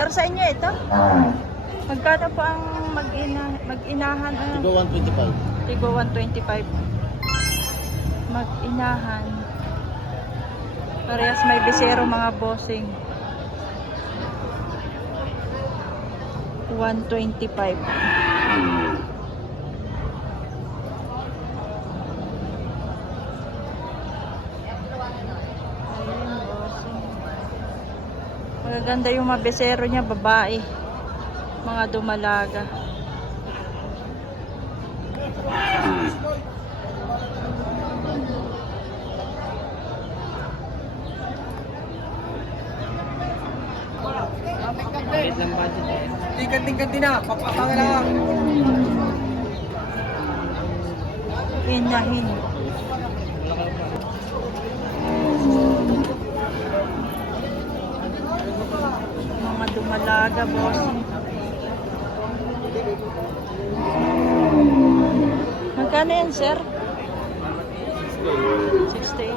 Pero sa inyo ito? Magkano po ang mag-ina, mag-inahan? ah? Tigo 125. Tigo 125. Mag-inahan. Parehas may bisero mga bossing. 125. Ayun, bossing. Magaganda yung mga besero niya, babae. Mga dumalaga. Tingkat-tingkat din na, papatanga lang. Hinahin. Mga dumalaga, bossing. Magkano yan, sir? 68.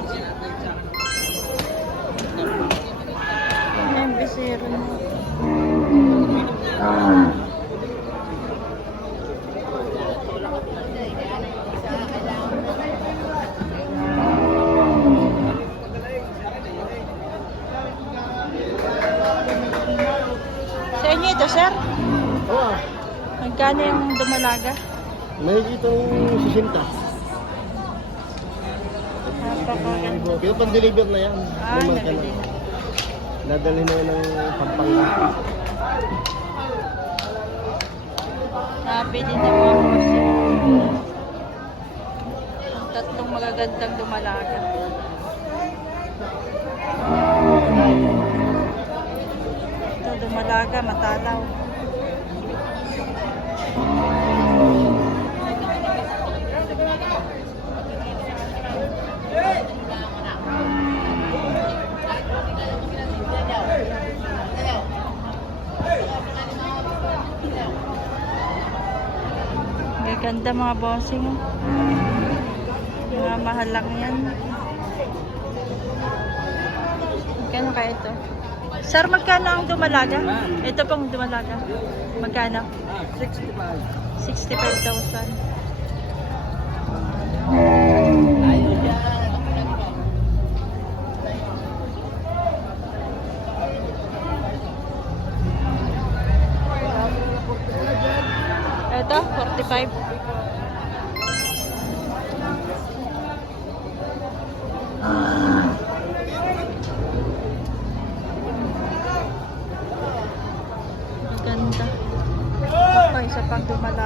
Ano yung bisero niya? Sa inyo ito, sir? Oo. Magkano yung dumalaga? May itong 60. Napakaganda. Pero pang-deliver na yan. Ah, nabili na. na. Yan ng Pampanga. Nabili na mga bossing. Ang tatlong magagandang dumalaga. Ito, dumalaga, matalaw. Gaganda mga bossing. Mga mahal lang yan. Magkano kaya ito? Sir, magkano ang dumalaga? Ito pong dumalaga. Magkano? 65. 65,000.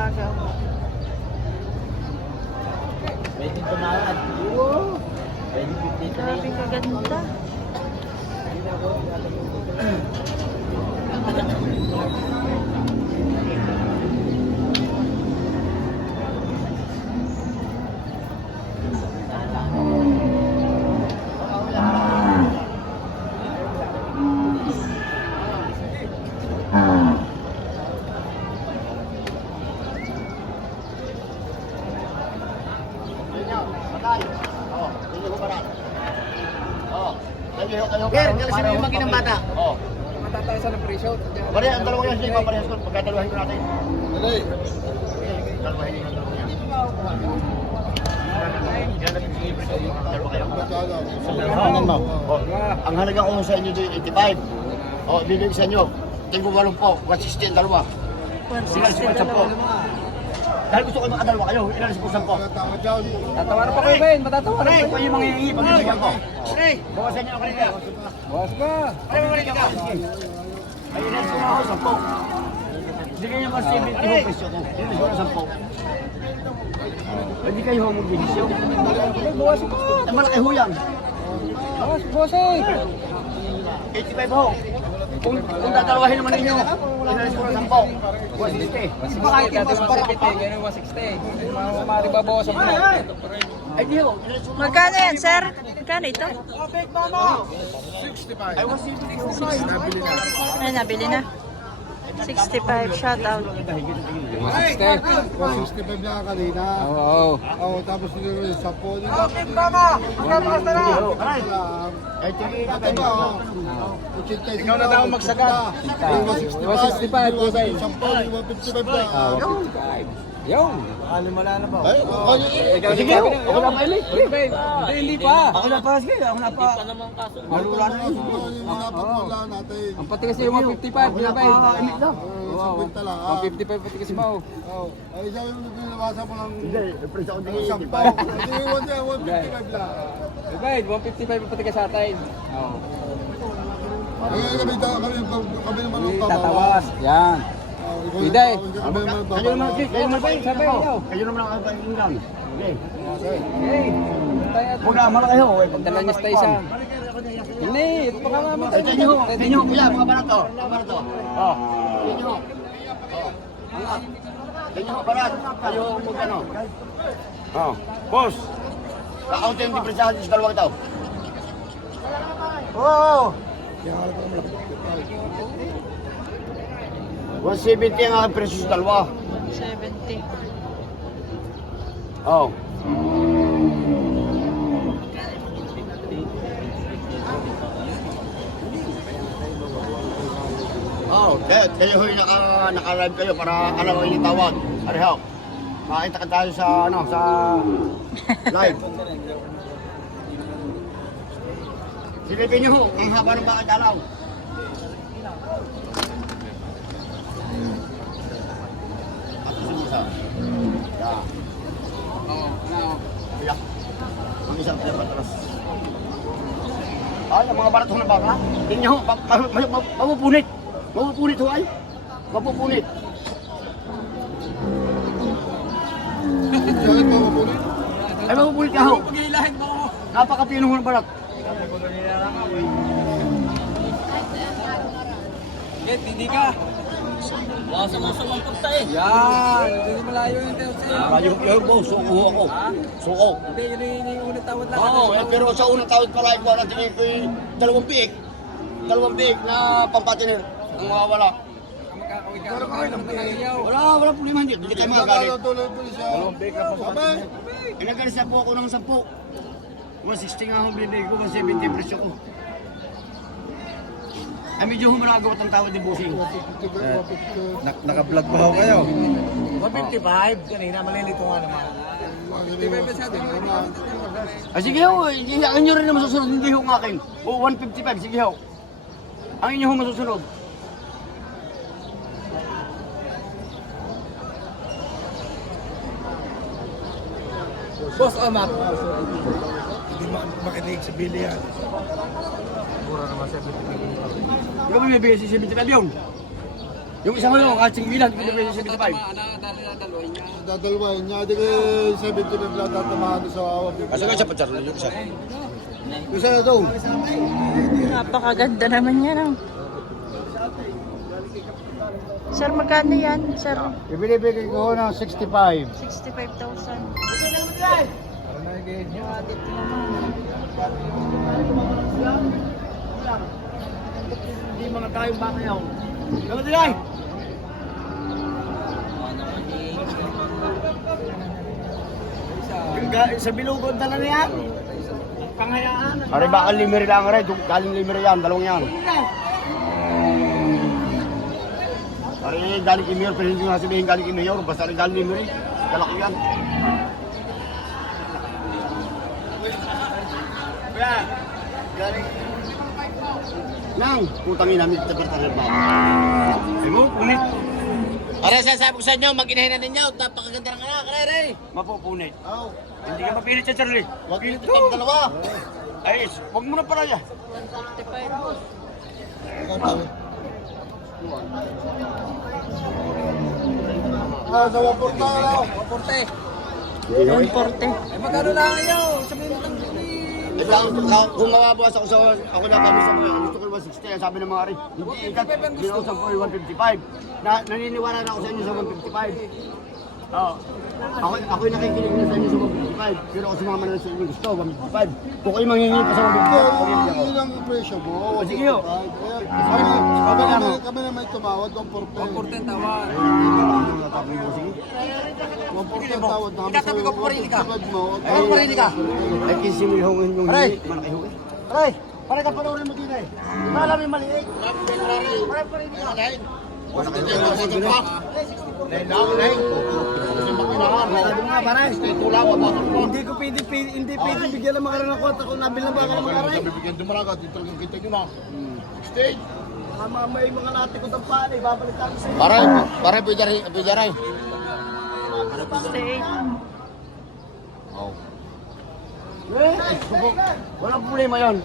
Dumalaga. Pwede tumalad. Pwede 50 Grabe kaganda. Ger, kalisin mo yung magi ng bata. Oo. Matatay sa ng presyo. Pare, ang dalawa yan, sige, paparehas ko. Pagkadalawahin ko natin. Dali. Dalawahin yung dalawa yan. Kayo. Oh, ang halaga ko sa inyo dito 85. Oh, bibig sa inyo. Tingko walong po, 160 ang dalawa. Sila 160 sa po. dalawa. Dahil gusto ko makadalawa kayo, ilan sa po. Tatawaran pa kayo, Ben. Matatawaran pa ito yung mangingi pag hindi ko. Pare, bawasan niyo ako nito. Boss ka. Pare, mamalik ka. Ay, ilan sa ako, sampo. Bigyan niyo mas 70 ho presyo ko. Ilan sa sampo. Pwede kayo ho mag-ginisyo. Eh, Boss ka. Ang malaki ho yan. Boss, boss eh. 85 ho. Kung, kung tatalawahin naman ninyo, ilan sa sampo. 160. Makakit yung mas para kita. Ganun 160. Mamari ba boss? Ay, di ho. Magkano yan, sir? Magkano ito? Ay, 160. Ay, nabili na. 65, shoutout. 160. 165 lang kanina. Oo, oo. Tapos nilo yung 10. Nilo Eh, tingin ka Ito ba, oh. 85 Ikaw na daw magsaga. 165, 165. 10, 155 na. Ah, 155. Yung. Ay, Ikaw sige. Ako na pa Hindi, hindi, hindi pa. Ako na pa, sige. Ako na pa. Malula na yun. wala natin. Ang pati kasi yung 155, Ako na pa, binabay. init lang. Oo, 50 lang. ah. 155 pati kasi mo. Oo. Ay, isa yung binawasan mo lang. Hindi, presa ko tingin. Isang pa. Hindi, 155 lang. Divide, 155 pati ka sa atin. Oo. Ay, kami, kami, kami naman ang. Tatawas. Yan. Oo, Biday. Kami Kayo naman. Kayo naman, Sabay, kayo. Kayo naman ang kayo lang. Okay. Hey, tayo. Huwag na, mara kayo. Pagdala niya sa isa. Hindi, ito pa ka namin. Eh, Tenyo, tenyo, kuya, mga barat to. Mga barat to. Oh. Tenyo. Oh. Angat. Tenyo, barat. Kayo, mag ano. Oh. Boss. Kakaunti yung depresahan sa dalawang tao. Oh. 170 ang aking presyo sa dalawa. 70. Oh. Oh, kaya kayo hoy naka naka-live kayo para alam mo yung tawag. Ariho. Makita ka tayo sa ano sa live. Silipin niyo ho, ang haba ng bakal dalaw. Yeah. Kuya. Ang isang pera patras. Ay, mga barat ho ng baka. Ma- ma- mapupunit. Mapupunit ho ay. Mapupunit. Ay, mapupunit ka ho. Napakapino ho ng barat. Hindi ka. Yan, hindi malayo yung tawad sa'yo. Radyo ko kayo po, suko ako. Suko. Hindi, yun yung- yun yung unang tawad lang. Oo, eh, pero sa unang pala ko, na tingin ko yung dalawang biik. Dalawang biik na pampatiner. Ang mawawala. Pero naman nangiyaw. Wala, wala problema. Hindi, hindi kayo magagalit. Tuloy po siya. Sabay. Ilagay sa po ako ng 10. 160 nga ako binibigay ko, 170 yung presyo ko. Ay, medyo humaragawat ang tawad ni Busing. Naka-vlog pa ako kayo. 155 kanina, malilito nga naman. Ay, sige ho, hindi ang inyo rin na masusunod, hindi ho ang akin. O, 155, sige ho. Ang inyo ho masusunod. Boss Omar. Hindi makinig sa Billy yan. Hindi ka ba may bigay si 75 yun? Yung isang ano, kahit sige lang, hindi bigay si 75. Dadalwain niya. Di kayo 70 lang tatamahan sa awa. Kasi nga siya pa dyan, yung isa. Yung sa'yo daw. Napakaganda naman yan. Oh. Sir, magkano yan? Sir, Ibinibigay ko ng 65. 65,000. Hindi mga tayong baka yaw. Dapat nilay! Sa bilugon tala na yan. Pangayaan. Ari baka limiri lang rin. Galing limiri yan. Dalawang yan. Ari galing Mayor. Pero hindi ko sabihin galing Mayor. Basta rin galing limiri. Dala ko yan. Kuya, galing Nang, putangin namin sa partner ba? Ay mo, punit. Para sasabi ko sa inyo, mag-inahin na ninyo. Napakaganda ng anak, kare Mapupunit. Oh. Hindi ka mapilit sa Charlie. Mapilit ka dalawa. Ay, huwag mo na pala yan. Ah, sa waporta. Porte. 140. Eh, magkano lang kayo? Sabihin mo kung- mababawas ako sa ako na kami sa mga gusto ko 160, sabi ng mga rin. Hindi ikat, binausap ko yung 155. Na, naniniwala na ako sa inyo sa 155. Oo. Ako, ako yung nakikinig na sa inyo sa 155. Pero ako sumama na sa inyo gusto, 155. Kung kayo manghingi pa sa 155, pag-ibig ako. Yun ang presyo mo. Sige, yo. Kami na, kami na, may- kami na may tumawad, 140. 140 tawad. Sige. 140 ang tawad namin Ikatabi ko, parinig ka. Mo. Ay, parinig ka. Ay, kinsi mo yung yung Aray! hingi. Malaki ho eh. Aray! Ka panoorin mo din eh. Malam yung maliit. Aray, parinig ka. Wala Hindi ko pwede, pwede- hindi pwede bigyan ng mga ng kota kung nabil na baka ng mga aray. Bibigyan dumaragat, yung talagang kita nyo na. Stage. Tama, may mga natikot ang paan eh, babalik tayo sa pare, pwede rin, pwede rin. Stay. Oh. Eh, walang problema yon.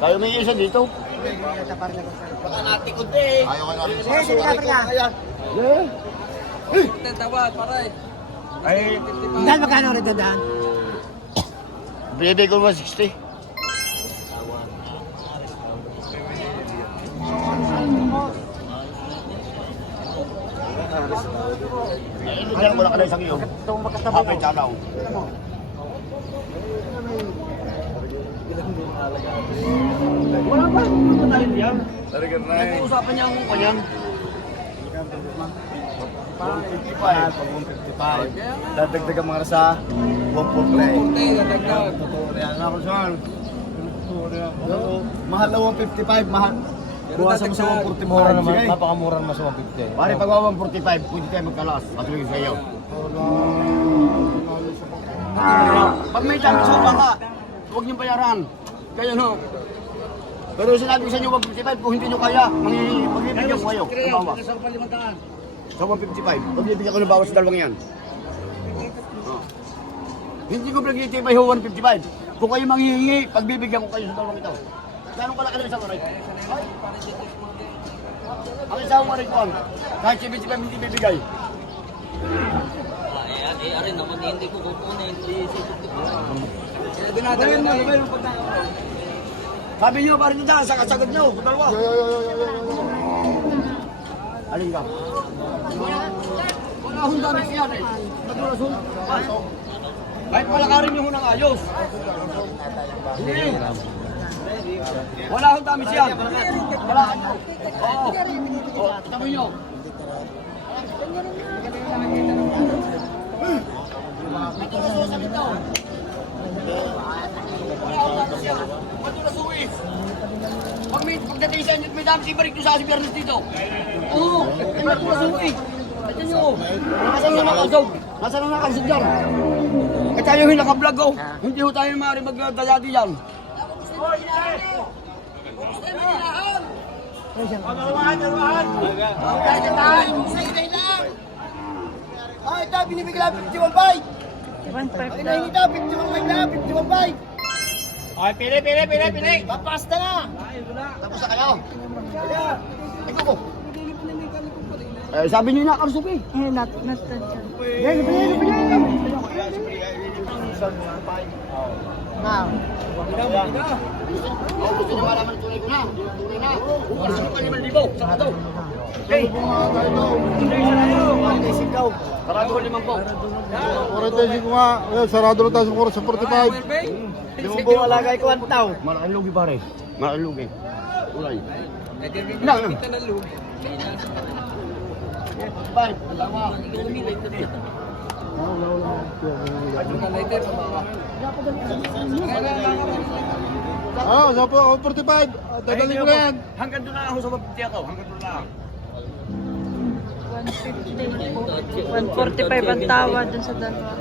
Tayo may isa dito. Baka natikot eh. Ayaw ka namin. Eh, sige ka, ka. Eh, Tawad, paray. ay, Dahil magkano rin dadaan? binibigay ko 160. Eh, Diyan ko lang ka na isang iyo. Kapit chalaw. Wala ba? Wala tayo diyan. Nag-uusapan niya ang kanyang. 155. Dadagdagan mga sa 140. dadagdag. Totoo na yan ako saan. Mahal na 155, mahal. Buwasan mo sa 140 mo rin naman. Napakamura naman sa 150. Pare, pag 145, pwede tayo magkalas. Patuloy sa iyo. Pag may sa baka, huwag niyong bayaran. Kayo no. Pero sinabi ko sa inyo 155, kung hindi niyo kaya, ko kayo. Ang bawas. Sa 155, magbibigyan ko ng bawas sa dalawang yan. Oh. Hindi ko pinaglitibay ho 155. Kung kayo manghihingi, pagbibigyan ko kayo sa dalawang ito. Gano'ng kalaki na isang oray? Ay. Ang isang oray ko, kahit 75 hindi bibigay. Eh, eh, arin naman, hindi ko kukunin. Hindi, Na Sabi niyo, parin nyo dyan, sa kasagot niyo, kung dalawa. Yo, yo, yo, yo, yo. Alin ka? Wala akong dami siya eh. Nagulasun. Kahit palakarin niyo ho ng ayos. Hindi. Wala akong dami siya. Wala niyo. Oo. Oo, sabi niyo. Nagulasun sa bitaw. Wala akong dami siya. Nagulasun eh. Pag may pagdating sa inyo, may dami si Barik sa dito. Oo, ay eh. Tignan nyo. Nasaan na nakasog? Nasaan na? Eh tayo yung naka-vlog oh. Hindi tayo maaari magdayati dyan. Ay, ito, binibigla 51 bay. 1.5 Ay, daw. ito, 51 bay na, 51 bay. Ay, pili, pili, pili, pili. Papasta na. Tapos na kayo. Ikaw ko. Eh, sabi niyo na, Karsuk eh. Eh, not, not that. Yan, yan, yan, Now. Oh, gusto niyo malaman tunay ko na. Tunay na. Ano sa mga limang libo? Saka daw. Okay. Sarado ko limang po. 45 nga. Ayun, sarado na tayo sa 45. Yung buong alagay ko ang tao. Malaking lugi pare. Malaking lugi. Ulay. Ilang, ilang. Kita ng Five. Dalawa. Ah, sa po, 45. Ah, Dadali ko na yan. Hanggang doon na lang ako sa mapiti ako. Hanggang doon lang. 150. 145 ang tawad dun sa dalawa.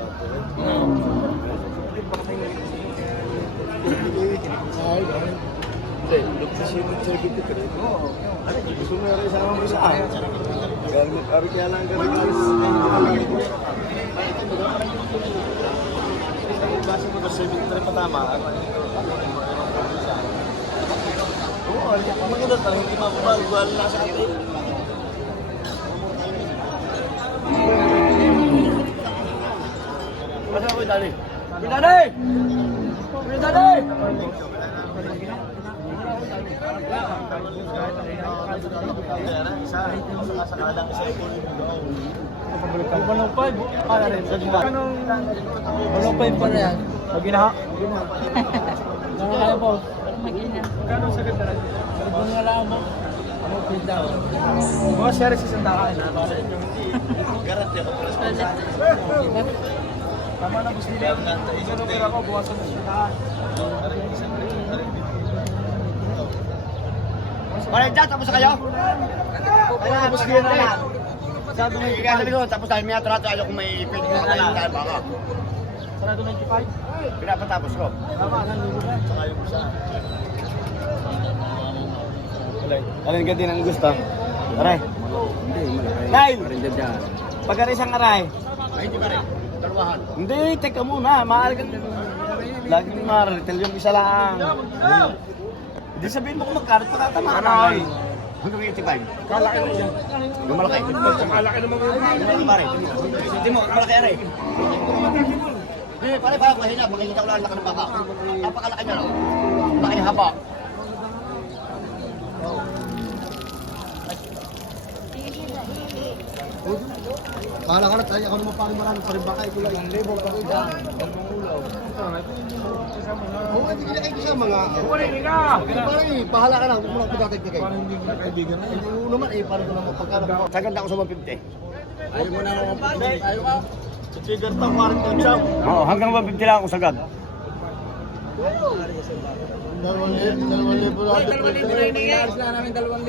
Gusto mo rin sa mga isa. Gamit, ari kaya lang ganun guys. Base mo sa 73 pa tama. Oo, maganda tayo. Hindi mapapal. Wala na sa atin. Masa ako dali? Dali! Dali! Balong 5. Para rin. Anong... Balong 5 pa na yan. Pag ginaha. Ano kaya po? Mag-ina. Kano sa ganda rin? Nga lang mo. Ano? Mga share sa sandakan. Ulit. Tama na gusto nila. Isa nung pera ko, buwasan mo sa Balik dyan, tapos na kayo? Kaya tapos din na yan. Sabi ko, tapos tayo may atrato, ayaw kung may pwede ka na tayo baka. Sarado 95. Pinapatapos ko. Tama, nang libo na. Saka yung isa. Alin ka din ang gusto? Aray. Nine! Pagkari isang aray. Ay, hindi pa rin. Dalawahan. Hindi, teka muna. Mahal ka. Lagi mo maritel yung isa lang. Hindi sabihin mo kung magkano patatamaan na. Ay. Hanggang 85. Kalaki mo siya. Yung malaki. Kalaki naman mo. Yung pare. Hindi mo, malaki aray. Hindi, pare, pare, mahina. Makikita ko lang ang laki ng baka. Napakalaki niya. no? Laki ng haba. Kala ka na tayo, ako naman pang marami pa rin baka, ito lang. Ang libo, baka ito. Oo, hindi ka kayo sa mga... Parang eh, bahala ka huwag mo lang pinatignan kayo. Parang hindi ka kaibigan na. Hindi mo naman eh, parang ko naman pagkano. Sa ganda ko sa 150. Ayaw mo na ako mapagay. Ayaw ka. Sa figure to, parang tansyaw. Oo, hanggang 150 lang ako sagad. Dalawang libo, dalawang libo lang.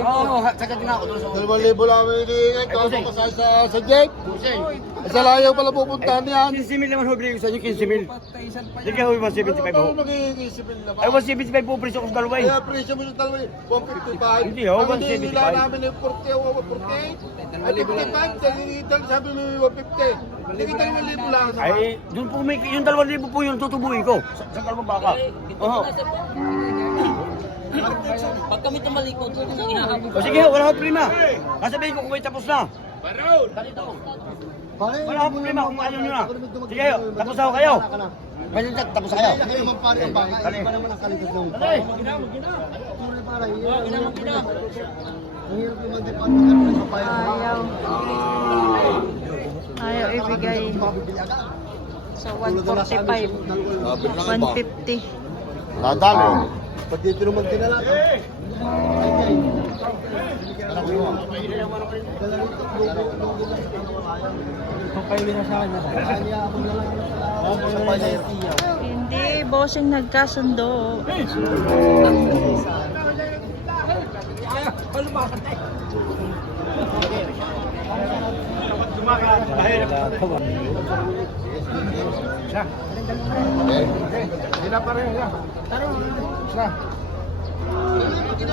Oo, sagad din ako. Dalawang libo lang ang hinihingi. Kaso ka sa, sa, sa Jake. Sa layaw pala pupuntahan yan. 15 mil naman hubli ko sa inyo, 15 mil. Hindi ka huwi 175 Ano ho. mag-iisipin naman? Ay, 175 po presyo ko sa dalawa eh. Kaya presyo mo yung dalawa, 155. Hindi, oh, Ang hinihingi 175. lang namin yung 40 o 48. Ay, 55, dahil dahil sabi mo yung 150. Hindi kita yung libo lang. sa Ay, doon po may, yung 2,000 po yung tutubuin ko. Sa, sa kalabang baka. Oo. Pag kami tumalikod, ihahabol. O sige, wala akong problema. Kasabihin ko kung may tapos na. Pare, Wala akong problema kung ayaw nyo na. Sige, tapos ako kayo. Ganyan dyan, tapos kayo. Kaya naman pare ang baka, iba naman ang kalitas ng Dali. Pare, pare, yun. Ang hirap naman din paano ka naman papayag. Ayaw. Ayaw ibigay. So, 145. 150. Dadalo. Pag dito naman dinala ka. Papaili na sa akin na. Hindi, bossing nagkasundo.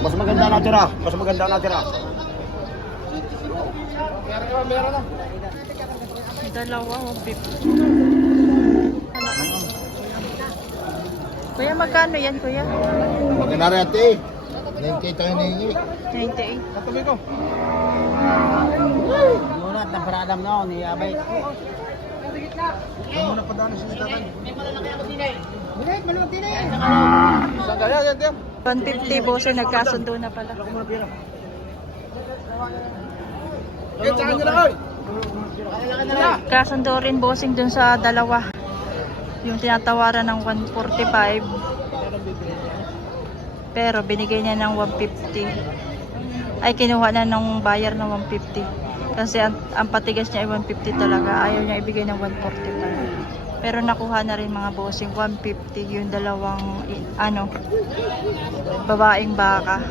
Mas maganda natira. Mas maganda natira. Dalawa, 150. Kuya, magkano yan, kuya? Magandang ate. Nagkita ka hinihingi. 98. Muna at naparadam na ako ni Abay. Ano na padano sa itakan? 150, bossing nagkasundo na pala. Kasundo rin bossing dun sa dalawa. Yung tinatawaran ng 145. Pero binigay niya ng 150. Ay, kinuha na ng buyer ng 150. Kasi ang, ang patigas niya ay 150 talaga. Ayaw niya ibigay ng 145. Pero nakuha na rin mga bossing 150 yung dalawang ano babaeng baka.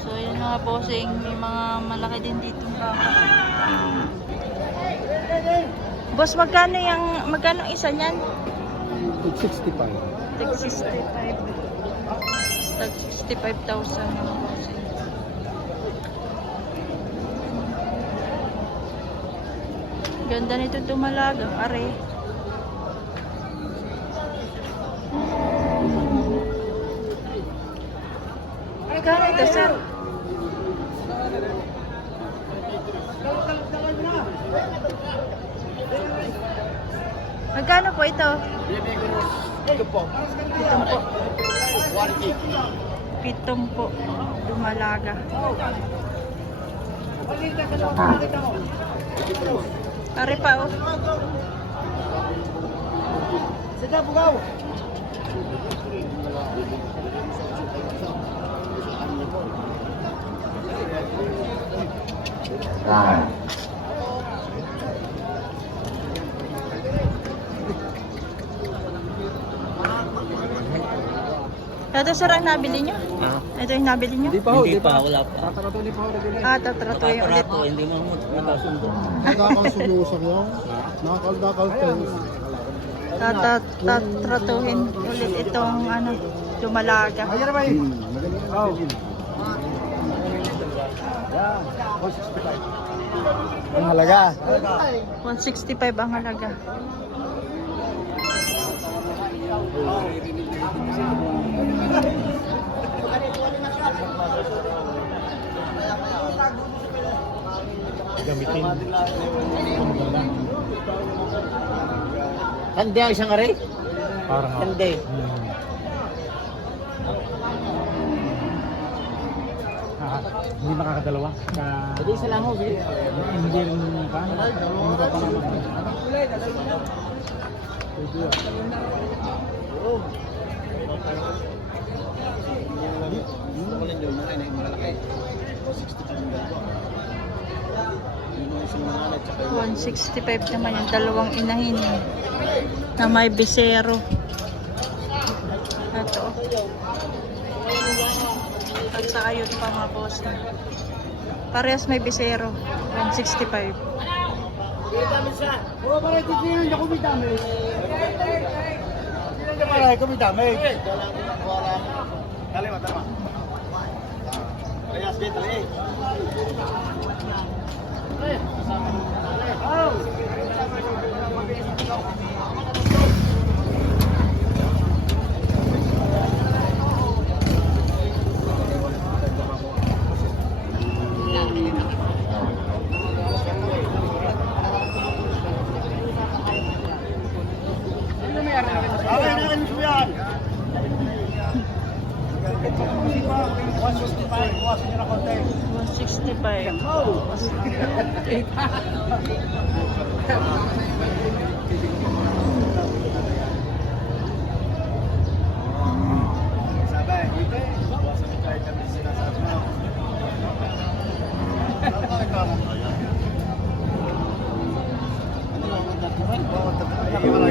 So yun mga bossing, may mga malaki din dito baka. Boss, magkano yung magkano isa niyan? 65. Tag 65. Tag 65,000 mga bossing. Ganda nito dumalaga, are. Magkano ito, sir? Magkano po ito? Ito po. Pitong po. Pitong po. Dumalaga. Pare pa oh. Sige, bugaw. Ito sir ang nabili nyo? Ito yung nabili nyo? Hindi pa ho, Hindi pa, wala pa. Tatarato ni pa ho ganyan. Ah, tatratuhin ulit. Aparato, hindi mo magkasundo. Nakakal sulusak yun. Nakakal-dakal tayo. Tatratuhin ulit itong ano, dumalaga. Ayan naman eh. Oh. Ang halaga. 165 ang halaga. Gamitin. Hindi ang isang aray? Parang ako. Hindi. Hmm. Ah, hindi makakadalawa. Ka... Hindi isa lang ho. Hindi rin pa. Hindi pa pa naman. One 165 naman yung dalawang inahin na may bisero. Ito. At saka yun pa mga boss. Parehas may bisero. 165. Oo, para ito siya hindi ako may. Hindi para ako may dami. Dali, matama. Ayas, dito eh. Okay, nakin mo yan. 165, buwasan nyo na konti. 165. Sabay, dito eh. Bawasan mo kahit kami sinasabi mo. Wala.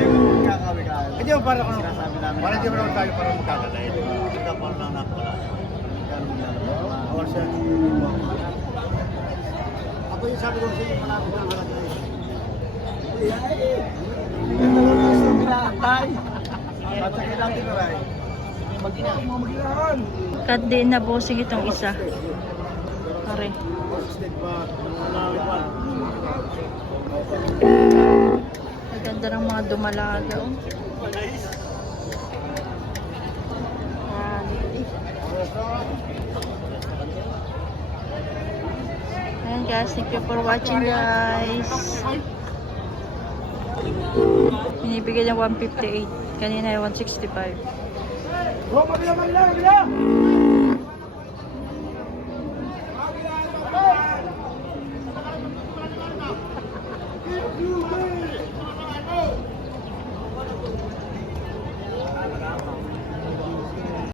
Hindi para kung Sinasabi namin. Para hindi mo naman tayo para magkakalain. Kita pa lang napala. Siya. Ako yung sabi ko sa inyo, malapit na. Matsakit lang din, Ray. Kat din na bossing itong isa. Pare. Ang ganda ng mga dumalaga. Oh. Ayan guys, thank you for watching guys. Binibigay niya 158. Kanina ay 165.